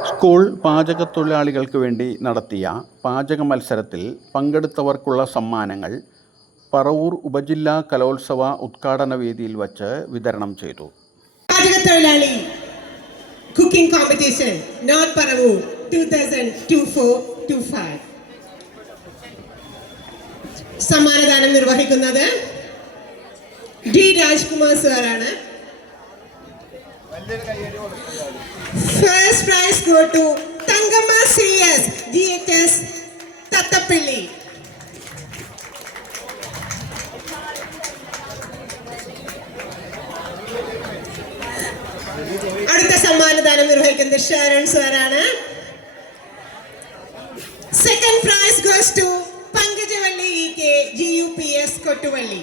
School പാചകത്തൊഴിലാളികൾക്ക് വേണ്ടി നടത്തിയ പാചക മത്സരത്തിൽ പങ്കെടുത്തവർക്കുള്ള സമ്മാനങ്ങൾ പറവൂർ ഉപജില്ലാ കലോത്സവ ഉദ്ഘാടന വേദിയിൽ വച്ച് വിതരണം ചെയ്തു. പാചകത്തൊഴിലാളി കുക്കിംഗ് കോമ്പറ്റീഷൻ നോർത്ത് പറവൂർ 2024-25 സമ്മാനദാനം നിർവഹിക്കുന്നത് ഡി രാജ്കുമാർ സാറാണ്. First prize go to Tangama CS GHS Tattapilli. അടുത്ത സമ്മാനദാനം നിർവഹിക്കുന്നത് ഷാരൺ സാറാണ്. Second prize goes to പങ്കജവള്ളി EK GUPS കൊട്ടുവള്ളി.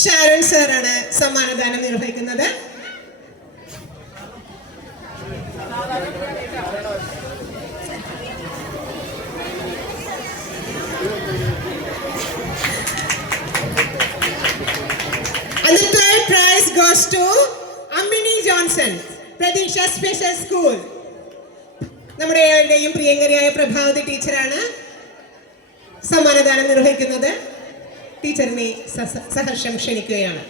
Sharon സാറാണ് സമ്മാനദാനം നിർവഹിക്കുന്നത്. And the third prize goes to Ammini Johnson, Pradisha Special School. നമ്മുടെ ഏവരുടെയും പ്രിയങ്കരിയായ പ്രഭാവതി ടീച്ചറാണ് സമ്മാനദാനം നിർവഹിക്കുന്നത്. ടീച്ചറിനെ സഹർഷം ക്ഷണിക്കുകയാണ്.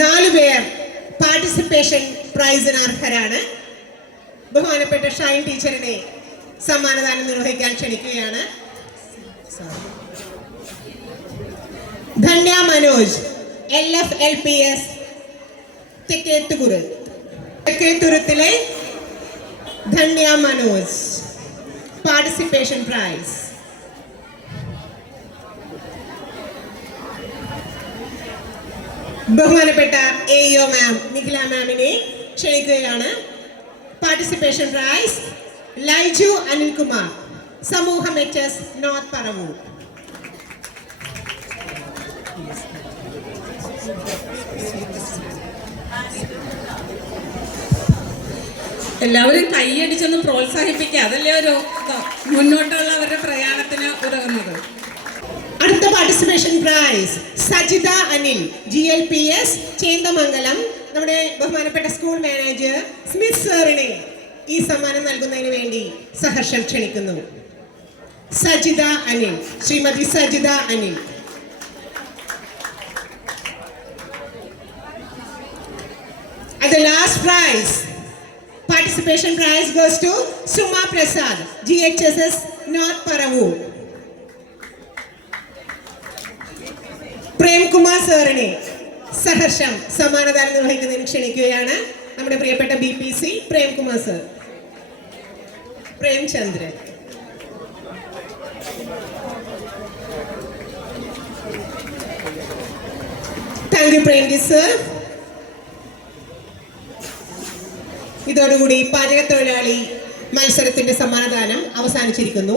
നാലുപേർ പാർട്ടിസിപ്പേഷൻ പ്രൈസിന് അർഹരാണ്. ബഹുമാനപ്പെട്ട ഷൈൻ ടീച്ചറിനെ സമ്മാനദാനം നിർവഹിക്കാൻ ക്ഷണിക്കുകയാണ്. ധന്യ മനോജ് LFLPS തെക്കേത്തുരുത്തിലെ ധന്യ മനോജ് പാർട്ടിസിപ്പേഷൻ പ്രൈസ്. ബഹുമാനപ്പെട്ട AO മാം നിഖില മാമിനെ ക്ഷണിക്കുകയാണ്. പാർട്ടിസിപ്പേഷൻ പ്രൈസ് ലൈജു അനിൽകുമാർ, സമൂഹം HS നോർത്ത് പറവൂർ. എല്ലാവരും കൈയടിച്ചൊന്ന് പ്രോത്സാഹിപ്പിക്കുക, അതല്ലേ ഒരു മുന്നോട്ടുള്ള അവരുടെ പ്രയാണത്തിന് ഉതകുന്നത്. അടുത്ത participation prize Sajitha Anil GLPS Chendamangalam. നമ്മുടെ ബഹുമാനപ്പെട്ട സ്കൂൾ മാനേജർ സ്മിത്ത് സാറിനെ ഈ സമ്മാനം നൽകുന്നതിന് വേണ്ടി സഹർഷം ക്ഷണിക്കുന്നു. Sajitha Anil, Shrimati Sajitha Anil. And the last prize, participation prize goes to Suma Prasad, GHSS North Paravur. Prem Kumar സാറിനെ സഹർഷം സമ്മാനദാനം നിർവഹിക്കുന്നതിന് ക്ഷണിക്കുകയാണ്. നമ്മുടെ പ്രിയപ്പെട്ട BPC Prem Kumar sir. Premchandran. Thank you Premji sir. ഇതോടുകൂടി പാചകത്തൊഴിലാളി മത്സരത്തിന്റെ സമ്മാനദാനം അവസാനിച്ചിരിക്കുന്നു.